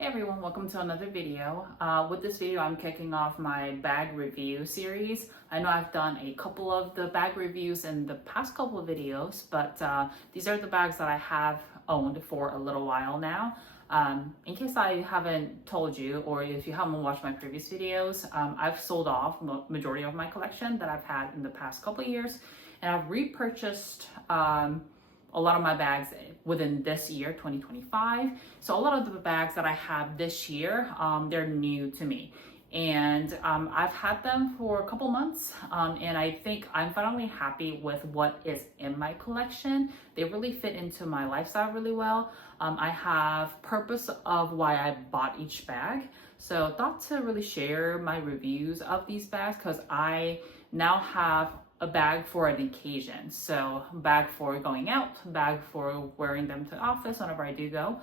Hey everyone, welcome to another video. With this video, I'm kicking off my bag review series. I know I've done a couple of the bag reviews in the past couple of videos, but these are the bags that I have owned for a little while now. In case I haven't told you, or if you haven't watched my previous videos, I've sold off majority of my collection that I've had in the past couple of years, and I've repurchased a lot of my bags within this year, 2025. So a lot of the bags that I have this year, they're new to me. And I've had them for a couple months, and I think I'm finally happy with what is in my collection. They really fit into my lifestyle really well. I have purpose of why I bought each bag. So thought to really share my reviews of these bags because I now have a bag for an occasion. So bag for going out, bag for wearing them to the office whenever I do go,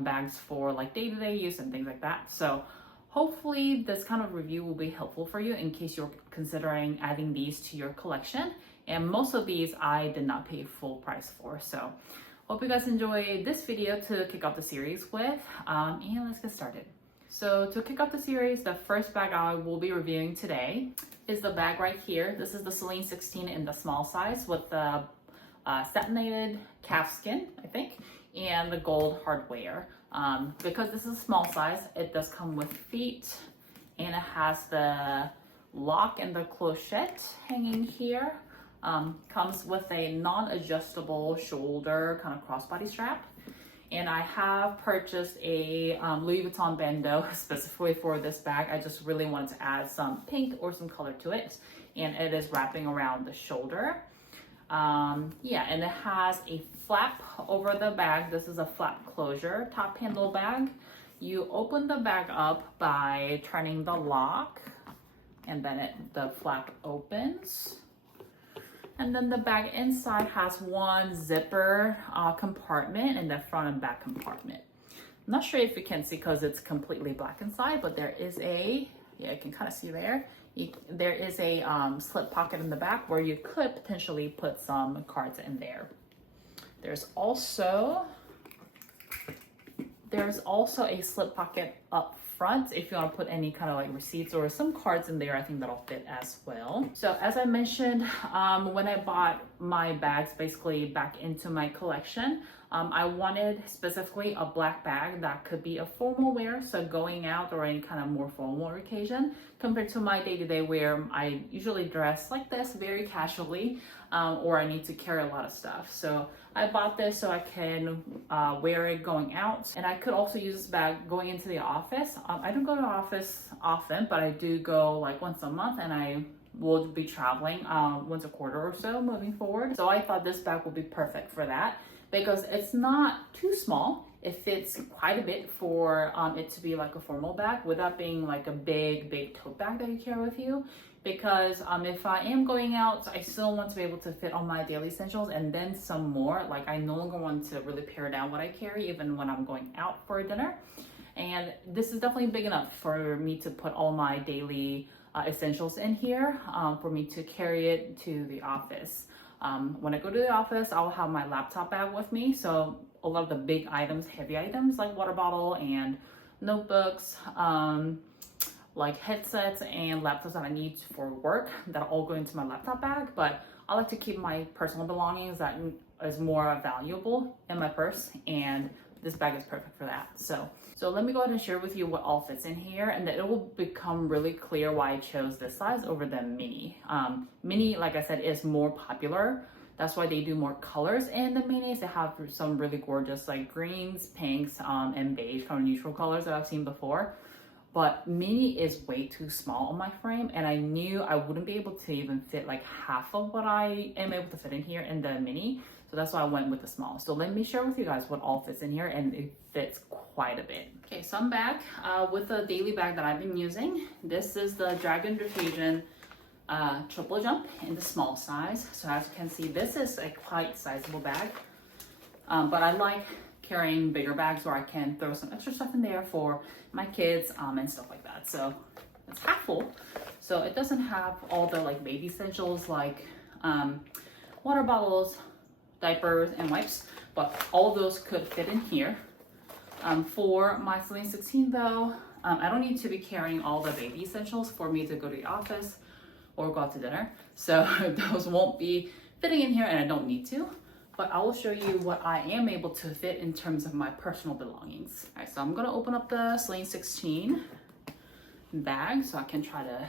bags for like day-to-day use and things like that. So hopefully this kind of review will be helpful for you in case you're considering adding these to your collection. And most of these I did not pay full price for. So hope you guys enjoy this video to kick off the series with, and let's get started. So to kick off the series, the first bag I will be reviewing today is the bag right here. This is the Celine 16 in the small size with the satinated calf skin, I think, and the gold hardware. Because this is a small size, it does come with feet, and it has the lock and the clochette hanging here. Comes with a non-adjustable shoulder kind of crossbody strap. And I have purchased a Louis Vuitton bandeau specifically for this bag. I just really wanted to add some pink or some color to it. And it is wrapping around the shoulder. Yeah, and it has a flap over the bag. This is a flap closure top handle bag. You open the bag up by turning the lock, and then the flap opens. And then the bag inside has one zipper compartment in the front and back compartment. I'm not sure if you can see because it's completely black inside, but there is a, yeah, you can kind of see there. There is a slip pocket in the back where you could potentially put some cards in there. There's also a slip pocket up front if you want to put any kind of like receipts or some cards in there. I think that'll fit as well. So as I mentioned, when I bought my bags basically back into my collection, I wanted specifically a black bag that could be a formal wear, so going out or any kind of more formal occasion, compared to my day-to-day wear. I usually dress like this very casually, or I need to carry a lot of stuff. So I bought this so I can wear it going out, and I could also use this bag going into the office. I don't go to the office often, but I do go like once a month, and I will be traveling once a quarter or so moving forward. So I thought this bag would be perfect for that because it's not too small. It fits quite a bit for it to be like a formal bag without being like a big tote bag that you carry with you. Because if I am going out, I still want to be able to fit all my daily essentials and then some more. Like I no longer want to really pare down what I carry even when I'm going out for dinner. And this is definitely big enough for me to put all my daily essentials in here, for me to carry it to the office. When I go to the office, I'll have my laptop bag with me. So a lot of the big items, heavy items like water bottle and notebooks, like headsets and laptops that I need for work, that all go into my laptop bag. But I like to keep my personal belongings that is more valuable in my purse, and this bag is perfect for that. So let me go ahead and share with you what all fits in here, and that it will become really clear why I chose this size over the mini. Mini, like I said, is more popular. That's why they do more colors in the minis. They have some really gorgeous like greens, pinks, and beige kind of neutral colors that I've seen before. But mini is way too small on my frame, and I knew I wouldn't be able to even fit like half of what I am able to fit in here in the mini. So that's why I went with the small. So let me share with you guys what all fits in here, and it fits quite a bit. Okay, so I'm back with the daily bag that I've been using. This is the Dragon Detergent triple jump in the small size. So as you can see, this is a quite sizable bag, but I like carrying bigger bags where I can throw some extra stuff in there for my kids and stuff like that. So it's half full, so it doesn't have all the like baby essentials like water bottles, diapers, and wipes, but all of those could fit in here. For my Celine 16 though, I don't need to be carrying all the baby essentials for me to go to the office or go out to dinner. So those won't be fitting in here and I don't need to. But I will show you what I am able to fit in terms of my personal belongings. All right, so I'm gonna open up the Celine 16 bag so I can try to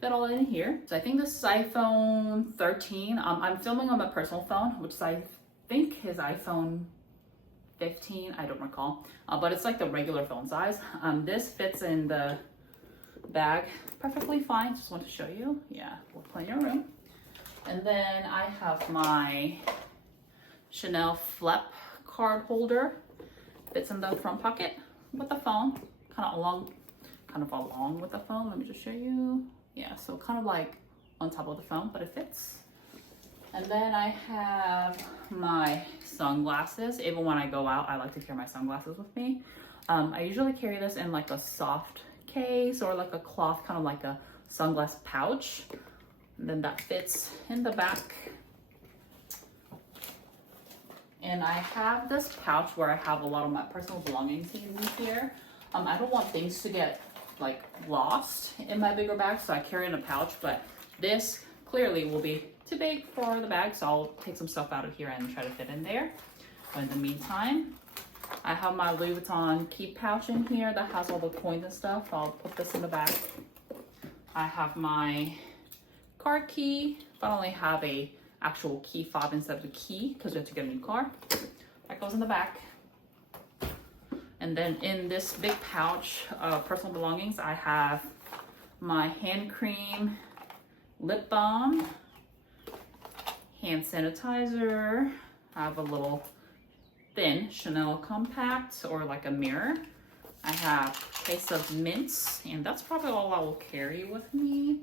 fit all in here. So I think this is iPhone 13. I'm filming on my personal phone, which I think is iPhone 15, I don't recall, but it's like the regular phone size. This fits in the bag perfectly fine. Just want to show you. Yeah, we'll plenty of room. And then I have my Chanel Flep card holder. Fits in the front pocket with the phone, kind of along with the phone. Let me just show you. Yeah, so kind of like on top of the phone, but it fits. And then I have my sunglasses. Even when I go out, I like to carry my sunglasses with me. I usually carry this in like a soft case or like a cloth, kind of like a sunglass pouch. And then that fits in the back. And I have this pouch where I have a lot of my personal belongings in here. I don't want things to get like lost in my bigger bag, so I carry in a pouch, but this clearly will be too big for the bag, so I'll take some stuff out of here and try to fit in there. But in the meantime, I have my Louis Vuitton key pouch in here that has all the coins and stuff. I'll put this in the bag. I have my car key, but I only have a actual key fob instead of the key because we have to get a new car. That goes in the back. And then in this big pouch of personal belongings, I have my hand cream, lip balm, hand sanitizer. I have a little thin Chanel compact or like a mirror. I have a case of mints, and that's probably all I will carry with me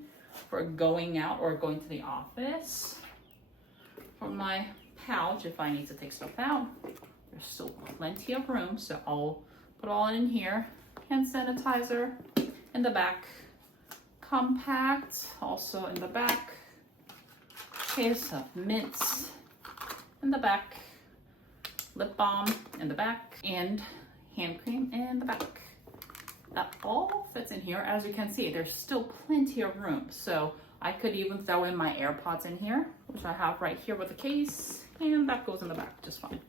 for going out or going to the office. For my pouch, if I need to take stuff out, there's still plenty of room, so I'll put all in here. Hand sanitizer in the back, compact also in the back, case of mints in the back, lip balm in the back, and hand cream in the back. That all fits in here. As you can see, there's still plenty of room, so I could even throw in my AirPods in here, which I have right here with the case, and that goes in the back just fine.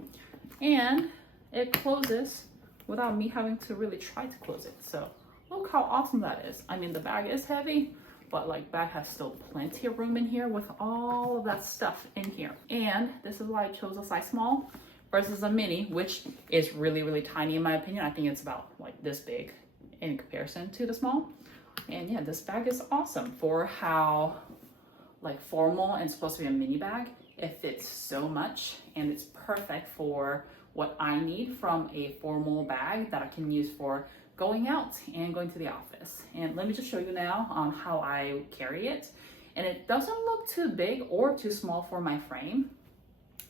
And it closes without me having to really try to close it. So look how awesome that is. I mean, the bag is heavy, but like bag has still plenty of room in here with all of that stuff in here. And this is why I chose a size small versus a mini, which is really, really tiny in my opinion. I think it's about like this big in comparison to the small. And yeah, this bag is awesome for how like formal and supposed to be a mini bag. It fits so much and it's perfect for what I need from a formal bag that I can use for going out and going to the office. And let me just show you now how I carry it. And it doesn't look too big or too small for my frame.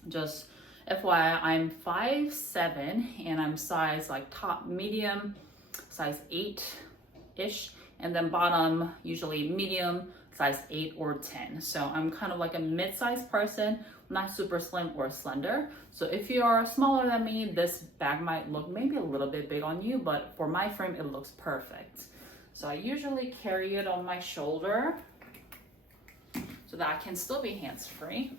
Just FYI, I'm 5'7" and I'm size like top medium, size 8-ish, and then bottom usually medium, size 8 or 10. So I'm kind of like a mid-sized person, not super slim or slender. So if you are smaller than me, this bag might look maybe a little bit big on you, but for my frame, it looks perfect. So I usually carry it on my shoulder so that I can still be hands-free.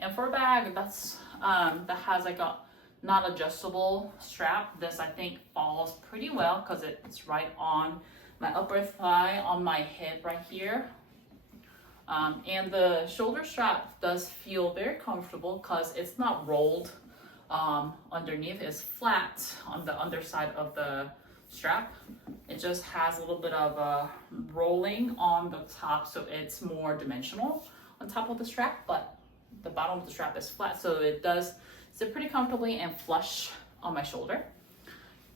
And for a bag that's that has like a non-adjustable strap, this I think falls pretty well because it's right on my upper thigh, on my hip right here. And the shoulder strap does feel very comfortable because it's not rolled underneath. It's flat on the underside of the strap. It just has a little bit of a rolling on the top, so it's more dimensional on top of the strap, but the bottom of the strap is flat, so it does sit pretty comfortably and flush on my shoulder.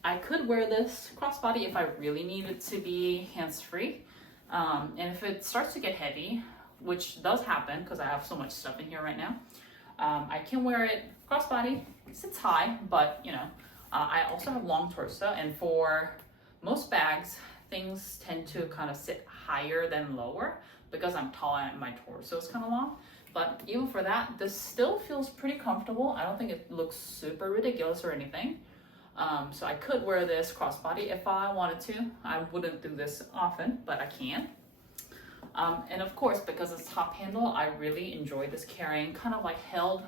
I could wear this crossbody if I really needed to be hands-free. And if it starts to get heavy, which does happen because I have so much stuff in here right now, I can wear it crossbody. It sits high, but you know, I also have long torso, and for most bags, things tend to kind of sit higher than lower because I'm tall and my torso is kind of long. But even for that, this still feels pretty comfortable. I don't think it looks super ridiculous or anything. So I could wear this crossbody if I wanted to. I wouldn't do this often, but I can. And of course, because it's top handle, I really enjoy this carrying, kind of like held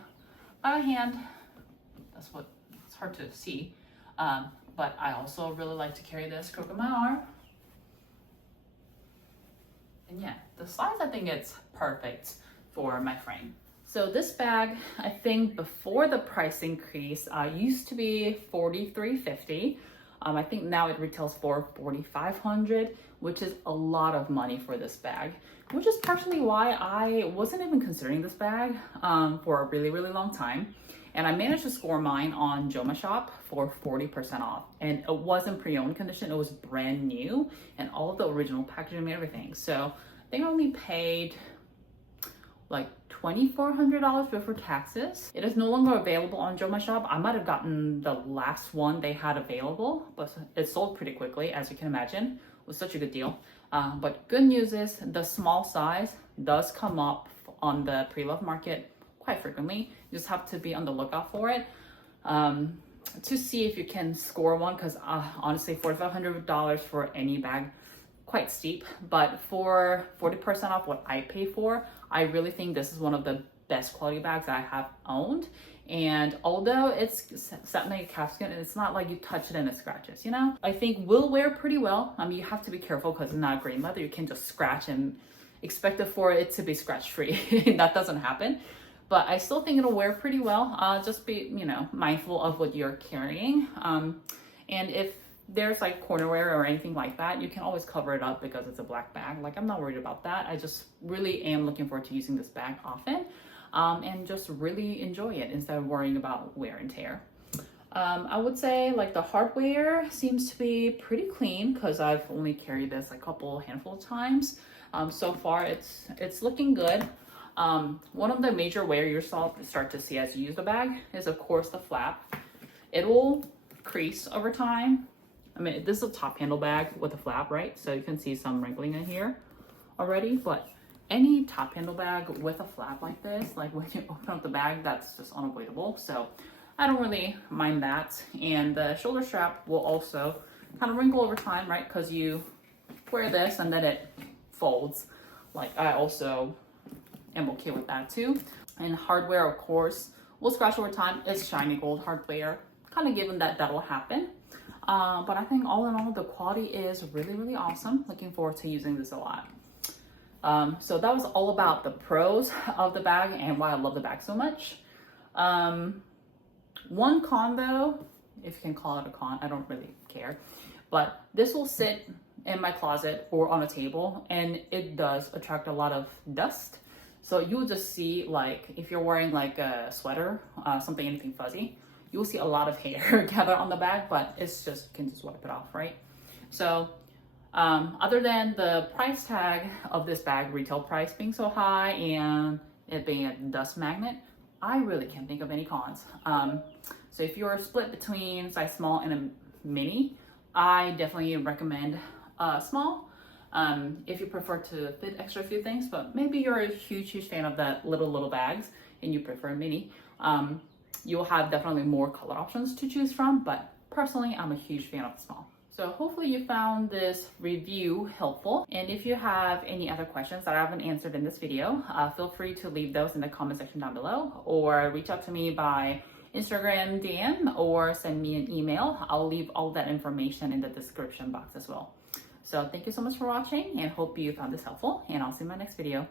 by a hand. That's what, it's hard to see. But I also really like to carry this crook in my arm. And yeah, the size, I think it's perfect for my frame. So this bag, I think before the price increase, used to be $43.50. I think now it retails for $4,500, which is a lot of money for this bag, which is partially why I wasn't even considering this bag for a really, really long time. And I managed to score mine on Joma for 40% off. And it wasn't pre-owned condition, it was brand new and all of the original packaging and everything. So I think I only paid like $2,400 before taxes. It is no longer available on Joma. I might have gotten the last one they had available, but it sold pretty quickly, as you can imagine. It was such a good deal. But good news is the small size does come up on the pre-loved market quite frequently. You just have to be on the lookout for it to see if you can score one, because honestly, $4,500 for any bag, quite steep. But for 40% off what I pay for, I really think this is one of the best quality bags I have owned. And although it's set like a calfskin, it's not like you touch it and it scratches, you know? I think will wear pretty well. I mean, you have to be careful because it's not green leather. You can't just scratch and expect it for it to be scratch free. That doesn't happen. But I still think it'll wear pretty well. Just be, you know, mindful of what you're carrying. And if there's like corner wear or anything like that, you can always cover it up because it's a black bag. Like, I'm not worried about that. I just really am looking forward to using this bag often and just really enjoy it instead of worrying about wear and tear. I would say like the hardware seems to be pretty clean because I've only carried this a handful of times. So far it's looking good. One of the major wear you'll start to see as you use the bag is of course the flap. It will crease over time. I mean, this is a top handle bag with a flap, right? So you can see some wrinkling in here already, but any top handle bag with a flap like this, like when you open up the bag, that's just unavoidable. So I don't really mind that. And the shoulder strap will also kind of wrinkle over time, right? Because you wear this and then it folds. Like, I also am okay with that too. And hardware, of course, will scratch over time. It's shiny gold hardware, kind of given that will happen. But I think all in all, the quality is really, really awesome. Looking forward to using this a lot. So that was all about the pros of the bag and why I love the bag so much. One con though, if you can call it a con, I don't really care, but this will sit in my closet or on a table and it does attract a lot of dust. So you'll just see, like, if you're wearing like a sweater, anything fuzzy, you'll see a lot of hair gather on the bag, but it's just, you can just wipe it off, right? So other than the price tag of this bag, retail price being so high and it being a dust magnet, I really can't think of any cons. So if you're split between size small and a mini, I definitely recommend small. If you prefer to fit extra few things, but maybe you're a huge fan of that little bags and you prefer a mini, you'll have definitely more color options to choose from, but personally, I'm a huge fan of the small. So hopefully you found this review helpful. And if you have any other questions that I haven't answered in this video, feel free to leave those in the comment section down below or reach out to me by Instagram DM or send me an email. I'll leave all that information in the description box as well. So thank you so much for watching and hope you found this helpful, and I'll see you in my next video.